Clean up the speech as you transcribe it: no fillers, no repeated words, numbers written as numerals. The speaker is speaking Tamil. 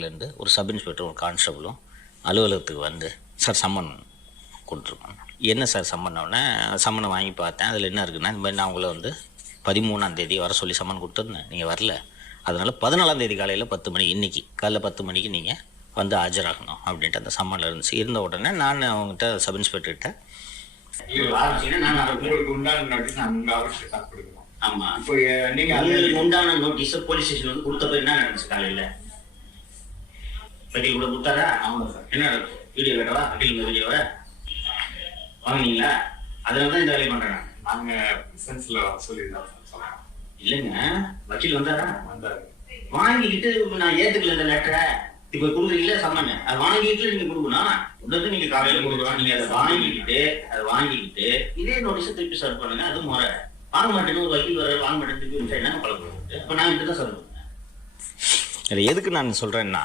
இருந்து ஒரு சப் இன்ஸ்பெக்டர் ஒரு கான்ஸ்டபிளும் அலுவலகத்துக்கு வந்து சார் சம்மன் கொடுத்துருக்காங்க. என்ன சார் சம்மன்னொடனே சம்மனை வாங்கி பார்த்தேன். அதில் என்ன இருக்குன்னா, இந்த மாதிரி நான் உங்களை வந்து 13ஆம் தேதி வர சொல்லி சம்மன் கொடுத்துருந்தேன், நீங்கள் வரல. அதனால் 14ஆம் தேதி காலையில் 10 மணி, இன்றைக்கி காலைல 10 மணிக்கு நீங்கள் வந்து ஆஜராகணும் அப்படின்ட்டு அந்த சம்மனில் இருந்துச்சு. இருந்த உடனே நான் அவங்ககிட்ட சப் இன்ஸ்பெக்டர்கிட்ட ஆமா, இப்போ நீங்க உங்களுக்கு உண்டான நோட்டீஸ் போலீஸ் ஸ்டேஷன் வந்து கொடுத்தப்ப என்ன நடந்துச்சு? காலையில வக்கீல் கூட கொடுத்தாரா? ஆமா சார். என்ன நடக்கும்? வீடியோ கேட்டவா? வக்கீல் வீடியோவை வாங்கினீங்களா? அதனால தான் இந்த வேலையை பண்றேன். நாங்க பிசினஸ்ல சொல்லியிருந்தோம். இல்லைங்க, வக்கீல் வந்தாரா? வந்தாரு. வாங்கிக்கிட்டு நான் ஏத்துக்கல இந்த லெட்டரை, இப்ப கொடுக்குறீங்களா சம்மன், அதை வாங்கிட்டு நீங்க கொடுக்கணும். உடனே நீங்க காலையில கொடுக்கலாம். நீங்க அதை வாங்கிக்கிட்டு இதே நோட்டீஸ் திருப்பி சர்வ் பண்ணுங்க. அது முறை. வாங்க மாட்டேன்னு ஒரு வக்கீல் வர வாங்க மாட்டேன்னு திருப்பி என்ன பழக்கம்? இப்ப நான் இப்படிதான் சொல்லுவேன். அது எதுக்கு நான் சொல்கிறேன்னா,